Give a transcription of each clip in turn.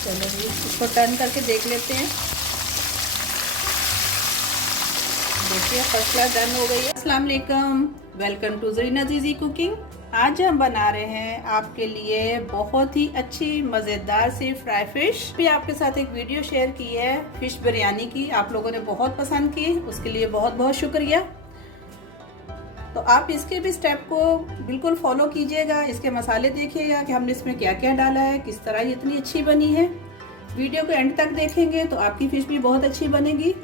चलो जी, इसको टर्न करके देख लेते हैं। देखिए फर्स्ट क्लास डन हो गई है। अस्सलाम वालेकुम, वेलकम टू ज़रीना ज़ीज़ी कुकिंग। आज हम बना रहे हैं आपके लिए बहुत ही अच्छी मज़ेदार सी फ्राई फिश। भी आपके साथ एक वीडियो शेयर की है फिश बिरयानी की, आप लोगों ने बहुत पसंद की, उसके लिए बहुत बहुत शुक्रिया। तो आप इसके भी स्टेप को बिल्कुल फॉलो कीजिएगा। इसके मसाले देखिएगा कि हमने इसमें क्या क्या डाला है, किस तरह ये इतनी अच्छी बनी है। वीडियो को एंड तक देखेंगे तो आपकी फिश भी बहुत अच्छी बनेगी।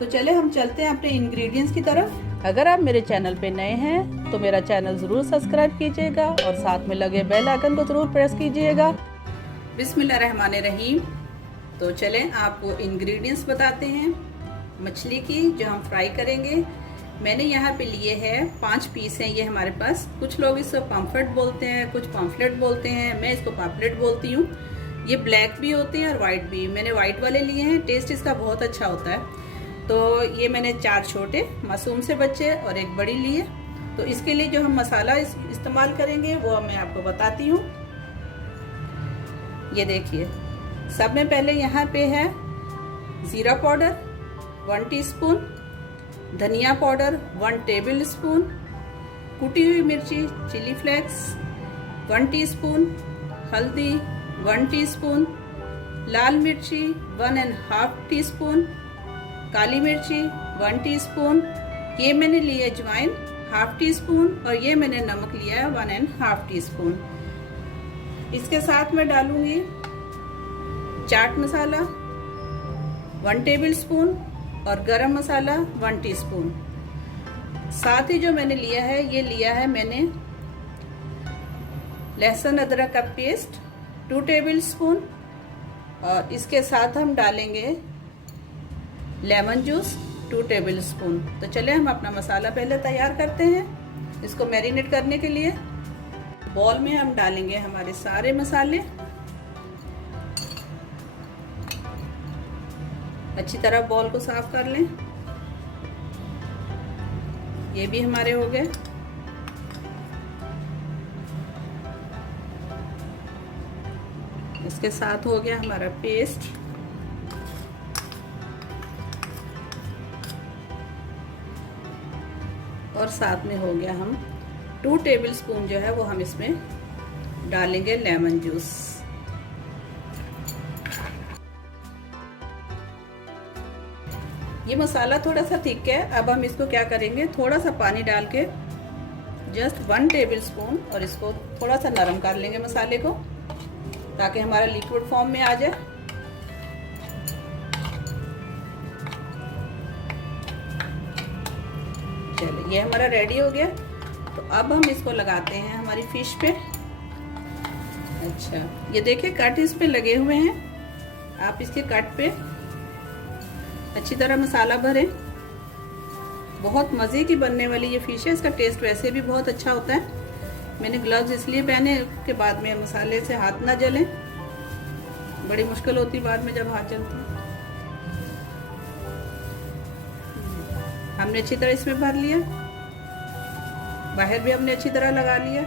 तो चले हम चलते हैं अपने इंग्रेडिएंट्स की तरफ। अगर आप मेरे चैनल पे नए हैं तो मेरा चैनल ज़रूर सब्सक्राइब कीजिएगा और साथ में लगे बेल आइकन को ज़रूर प्रेस कीजिएगा। बिस्मिल्लाहिर्रहमानिर्रहीम। तो चलें आपको इंग्रेडिएंट्स बताते हैं मछली की जो हम फ्राई करेंगे। मैंने यहाँ पे लिए हैं 5 पीस हैं ये हमारे पास। कुछ लोग इसको पम्फलेट बोलते हैं, कुछ पम्फलेट बोलते हैं, मैं इसको पापलेट बोलती हूँ। ये ब्लैक भी होते हैं और वाइट भी। मैंने वाइट वाले लिए हैं, टेस्ट इसका बहुत अच्छा होता है। तो ये मैंने 4 छोटे मासूम से बच्चे और एक बड़ी लिए। तो इसके लिए जो हम मसाला इस्तेमाल करेंगे वो मैं आपको बताती हूँ। ये देखिए, सब में पहले यहाँ पे है ज़ीरा पाउडर 1 टीस्पून, धनिया पाउडर 1 टेबल स्पून, कुटी हुई मिर्ची चिली फ्लेक्स 1 टीस्पून, हल्दी 1 टीस्पून, लाल मिर्ची 1½ टीस्पून, काली मिर्ची 1 टीस्पून, ये मैंने लिया अजवाइन 1/2 टीस्पून और ये मैंने नमक लिया है 1½ टीस्पून। इसके साथ मैं डालूंगी चाट मसाला 1 टेबल स्पून और गरम मसाला 1 टीस्पून। साथ ही जो मैंने लिया है, ये लिया है मैंने लहसुन अदरक का पेस्ट 2 टेबल स्पून और इसके साथ हम डालेंगे लेमन जूस 2 टेबल स्पून। तो चले हम अपना मसाला पहले तैयार करते हैं इसको मैरिनेट करने के लिए। बॉल में हम डालेंगे हमारे सारे मसाले, अच्छी तरह बॉल को साफ कर लें। ये भी हमारे हो गए। इसके साथ हो गया हमारा पेस्ट। और साथ में हो गया हम 2 टेबल स्पून जो है वो हम इसमें डालेंगे लेमन जूस। ये मसाला थोड़ा सा थिक है। अब हम इसको क्या करेंगे, थोड़ा सा पानी डाल के जस्ट 1 टेबल स्पून और इसको थोड़ा सा नरम कर लेंगे मसाले को, ताकि हमारा लिक्विड फॉर्म में आ जाए। चलिए, ये हमारा रेडी हो गया। तो अब हम इसको लगाते हैं हमारी फिश पे। अच्छा, ये देखिए कट इस पे लगे हुए हैं। आप इसके कट पे अच्छी तरह मसाला भरें। बहुत मज़े की बनने वाली ये फिश है। इसका टेस्ट वैसे भी बहुत अच्छा होता है। मैंने ग्लव्स इसलिए पहने के बाद में मसाले से हाथ ना जलें, बड़ी मुश्किल होती है बाद में जब हाथ जलते हैं। हमने अच्छी तरह इसमें भर लिया, बाहर भी हमने अच्छी तरह लगा लिया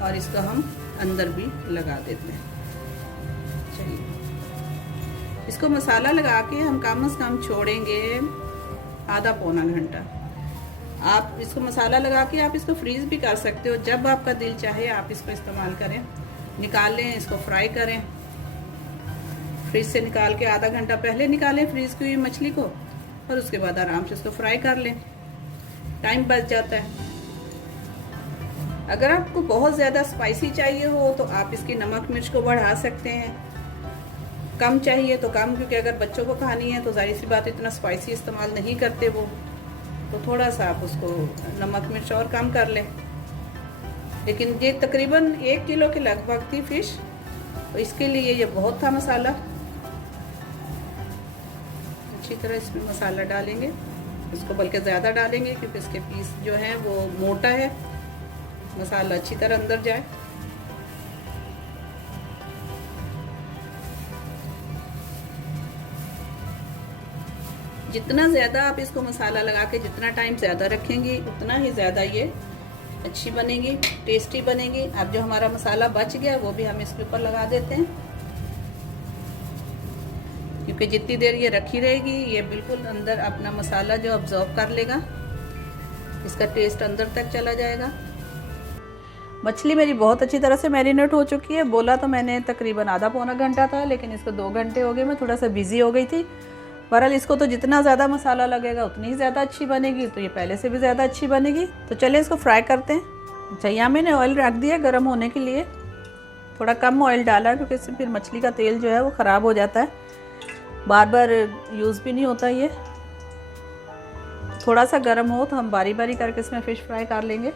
और इसको हम अंदर भी लगा देते हैं। चलिए, इसको मसाला लगा के हम कम से कम छोड़ेंगे आधा पौना घंटा। आप इसको मसाला लगा के आप इसको फ्रीज भी कर सकते हो। जब आपका दिल चाहे आप इसको इस्तेमाल करें, निकाल लें, इसको फ्राई करें। फ्रीज से निकाल के आधा घंटा पहले निकालें फ्रीज की हुई मछली को और उसके बाद आराम से इसको फ्राई कर लें, टाइम बच जाता है। अगर आपको बहुत ज़्यादा स्पाइसी चाहिए हो तो आप इसकी नमक मिर्च को बढ़ा सकते हैं, कम चाहिए तो कम, क्योंकि अगर बच्चों को खानी है तो जाहिर सी बात इतना स्पाइसी इस्तेमाल नहीं करते वो, तो थोड़ा सा आप उसको नमक मिर्च और कम कर लें। लेकिन ये तकरीबन 1 किलो के लगभग थी फिश, तो इसके लिए ये बहुत था मसाला। अच्छी तरह इसमें मसाला डालेंगे, इसको बल्कि ज़्यादा डालेंगे क्योंकि इसके पीस जो हैं वो मोटा है। मसाला अच्छी तरह अंदर जाए। जितना ज़्यादा आप इसको मसाला लगा के जितना टाइम ज़्यादा रखेंगी उतना ही ज़्यादा ये अच्छी बनेगी, टेस्टी बनेगी। अब जो हमारा मसाला बच गया वो भी हम इसके ऊपर लगा देते हैं। क्योंकि जितनी देर ये रखी रहेगी ये बिल्कुल अंदर अपना मसाला जो अब्जॉर्ब कर लेगा, इसका टेस्ट अंदर तक चला जाएगा। मछली मेरी बहुत अच्छी तरह से मैरिनेट हो चुकी है। बोला तो मैंने तकरीबन आधा पौना घंटा था, लेकिन इसको 2 घंटे हो गए। मैं थोड़ा सा बिजी हो गई थी। बहरहाल इसको तो जितना ज़्यादा मसाला लगेगा उतनी ही ज़्यादा अच्छी बनेगी, तो ये पहले से भी ज़्यादा अच्छी बनेगी। तो चलिए इसको फ्राई करते हैं। अच्छा, यहाँ मैंने ऑयल रख दिया गर्म होने के लिए। थोड़ा कम ऑयल डाला क्योंकि इससे फिर मछली का तेल जो है वो ख़राब हो जाता है, बार बार यूज़ भी नहीं होता ये। थोड़ा सा गर्म हो तो हम बारी बारी करके इसमें फ़िश फ्राई कर लेंगे।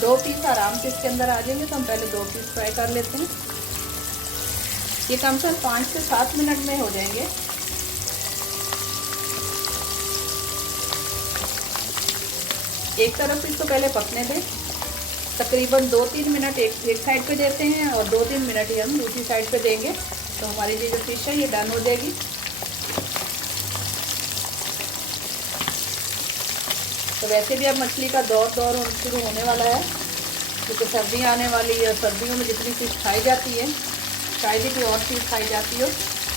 2 पीस आराम से इसके अंदर आ जाएंगे, तो हम पहले 2 पीस फ्राई कर लेते हैं। ये कम से कम 5 से 7 मिनट में हो जाएंगे। एक तरफ इसको पहले पकने दें, तकरीबन 2-3 मिनट एक साइड पे देते हैं और 2-3 मिनट ही हम दूसरी साइड पे देंगे, तो हमारी ये जो फिश है ये डन हो जाएगी। तो वैसे भी अब मछली का दौर शुरू होने वाला है, क्योंकि सर्दियाँ आने वाली है। सर्दियों में जितनी फिश खाई जाती है, शायद ही कोई और चीज़ खाई जाती हो,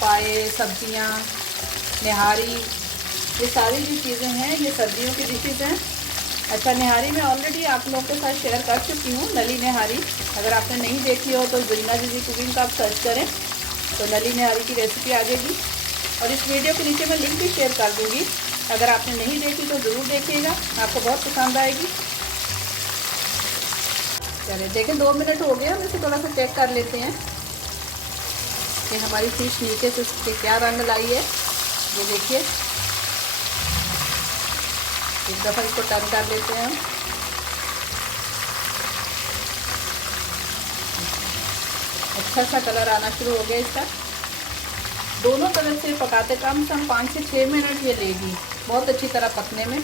पाए, सब्जियाँ, निहारी, ये सारी जो चीज़ें हैं ये सर्दियों की डिशेज़ हैं। अच्छा, निहारी मैं ऑलरेडी आप लोगों के साथ शेयर कर चुकी हूँ, नली निहारी। अगर आपने नहीं देखी हो तो ज़रीना दीदी कुकिंग का आप सर्च करें तो नली निहारी की रेसिपी आ जाएगी, और इस वीडियो के नीचे मैं लिंक भी शेयर कर दूँगी। अगर आपने नहीं देखी तो ज़रूर देखिएगा, आपको बहुत पसंद आएगी। चलिए देखें 2 मिनट हो गए, हम इसे थोड़ा सा चेक कर लेते हैं कि हमारी फिश नीचे से उसके क्या रंग लाई है। ये देखिए, एक दफ़ा इसको टर्न कर लेते हैं हम। अच्छा सा कलर आना शुरू हो गया इसका। दोनों तरफ से पकाते कम से कम 5 से 6 मिनट ये लेगी बहुत अच्छी तरह पकने में।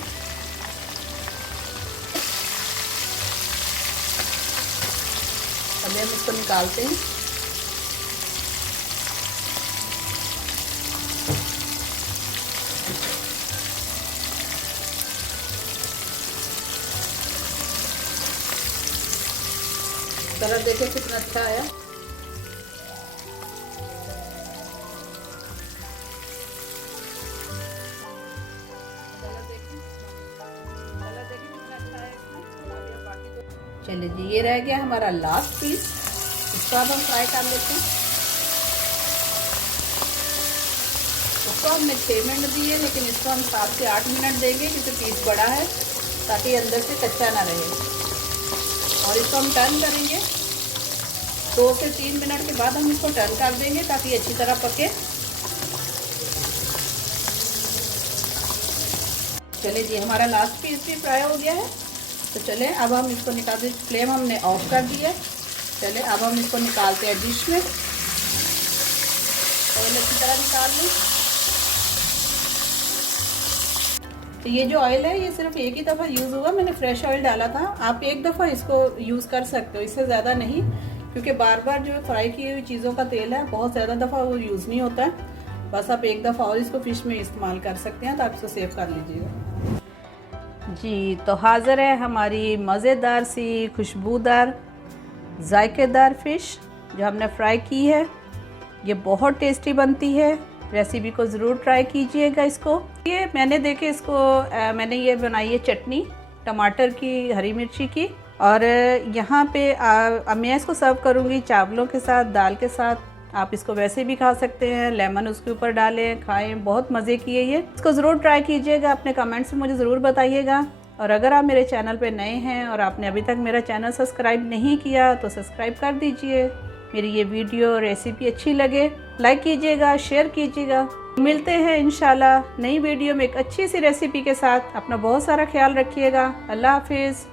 अभी हम इसको निकालते हैं। कलर देखिए कितना अच्छा आया। चलिए जी, ये रह गया हमारा लास्ट पीस, इसको अब हम फ्राई कर लेते हैं। उसको हमने 6 मिनट दिए, लेकिन इसको हम 7 से 8 मिनट देंगे क्योंकि पीस बड़ा है, ताकि अंदर से कच्चा ना रहे। और इसको हम टर्न करेंगे 2 से 3 मिनट के बाद हम इसको टर्न कर देंगे ताकि अच्छी तरह पके। चलिए जी, हमारा लास्ट पीस भी फ्राई हो गया है। तो चले अब हम इसको निकाल दें। फ्लेम हमने ऑफ कर दिया है। चले अब हम इसको निकालते हैं डिश में। ऑयल अच्छी तरह निकाल लें। तो ये जो ऑयल है ये सिर्फ एक ही दफ़ा यूज़ हुआ, मैंने फ्रेश ऑयल डाला था। आप एक दफ़ा इसको यूज़ कर सकते हो, इससे ज़्यादा नहीं, क्योंकि बार बार जो फ्राई की हुई चीज़ों का तेल है बहुत ज़्यादा दफ़ा वो यूज़ नहीं होता है। बस आप एक दफ़ा और इसको फ़िश में इस्तेमाल कर सकते हैं, तो आप इसको सेव कर लीजिएगा जी। तो हाज़िर है हमारी मज़ेदार सी खुशबूदार जायकेदार फ़िश जो हमने फ्राई की है। ये बहुत टेस्टी बनती है, रेसिपी को ज़रूर ट्राई कीजिएगा इसको। ये मैंने देखे इसको मैंने ये बनाई है चटनी टमाटर की, हरी मिर्ची की, और यहाँ पे मैं इसको सर्व करूँगी चावलों के साथ, दाल के साथ। आप इसको वैसे भी खा सकते हैं, लेमन उसके ऊपर डालें, खाएं, बहुत मज़े की है ये। इसको ज़रूर ट्राई कीजिएगा, अपने कमेंट्स में मुझे ज़रूर बताइएगा। और अगर आप मेरे चैनल पे नए हैं और आपने अभी तक मेरा चैनल सब्सक्राइब नहीं किया तो सब्सक्राइब कर दीजिए। मेरी ये वीडियो रेसिपी अच्छी लगे लाइक कीजिएगा, शेयर कीजिएगा। मिलते हैं इंशाल्लाह नई वीडियो में एक अच्छी सी रेसिपी के साथ। अपना बहुत सारा ख्याल रखिएगा। अल्लाह हाफिज़।